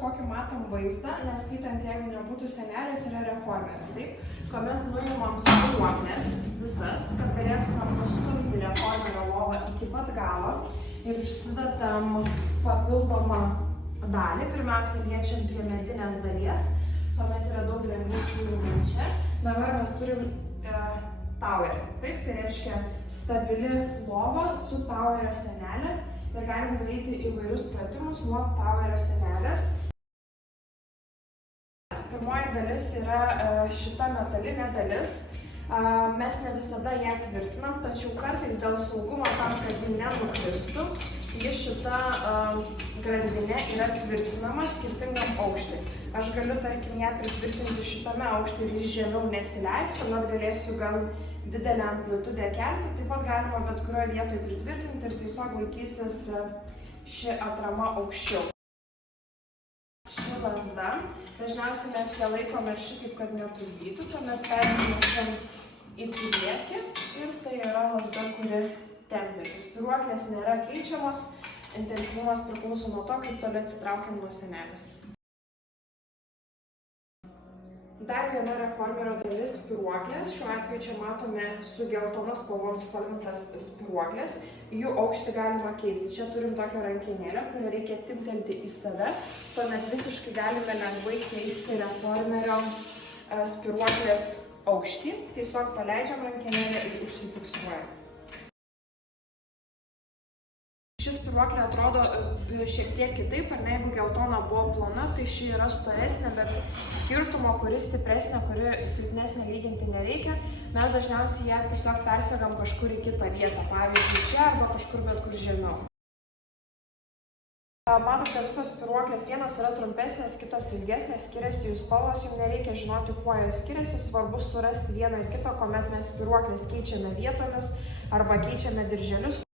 kokį matom vaizdą, neskaitant, jeigu nebūtų senelės, yra reformeris. Taip, kuomet nuimam spyruokles visas, kad galėtumėm nustumti reformerio lovą iki pat galo ir užsidedam papildomą dalį, pirmiausia liečiam prie medinės dalies, tuomet yra daug lengviau sujungiam čia. Dabar mes turim towerį, taip, tai reiškia stabili lova su towerio senelė ir galim daryti įvairius pratimus nuo towerio senelės. Pirmoji dalis yra šita metalinė dalis. Mes ne visada ją tvirtinam, tačiau kartais dėl saugumo tam, kad ji nenukristų, šita grandinė yra tvirtinama skirtingam aukštui. Aš galiu, tarkim, ją pritvirtinti šitame aukšte ir jis žemiau nesileis, tuomet galėsiu gan didelę amplitudę kelti, taip pat galima bet kurioje vietoje pritvirtinti ir tiesiog laikysis ši atrama aukščiau. Ši lazda, dažniausiai mes ją laikome šitaip, kad netrukdytų, tuomet persinešam į priekį ir tai yra lazda, kuri tempiasi. Spyruoklės nėra keičiamos, intensyvumas priklauso nuo to, kaip toli atsitraukiam nuo senelės. Dar viena reformerio dalis spyruoklės. Šiuo atveju čia matome su geltona spalva nuspalvintas spyruoklės. Jų aukštį galima keisti. Čia turim tokią rankenėlę, kurią reikia timptelti į save. Tuomet visiškai galime lengvai keisti reformerio spyruoklės aukštį. Tiesiog paleidžiam rankenėlę ir užsifiksuojam. Ši spyruoklė atrodo šiek tiek kitaip, ar ne, jeigu geltona buvo plona, tai ši yra storesnė, bet skirtumo, kuri stipresnė, kuri silpnesnė lyginti nereikia. Mes dažniausiai ją tiesiog persegam kažkur į kitą vietą, pavyzdžiui čia arba kažkur bet kur žemiau. Matote, visos spyruoklės vienos yra trumpesnės, kitos ilgesnės, skiriasi jų spalvos, jums nereikia žinoti, kuo jos skiriasi, svarbu surasti vieną ir kitą, kuomet mes spyruoklės keičiame vietomis arba keičiame dirželius.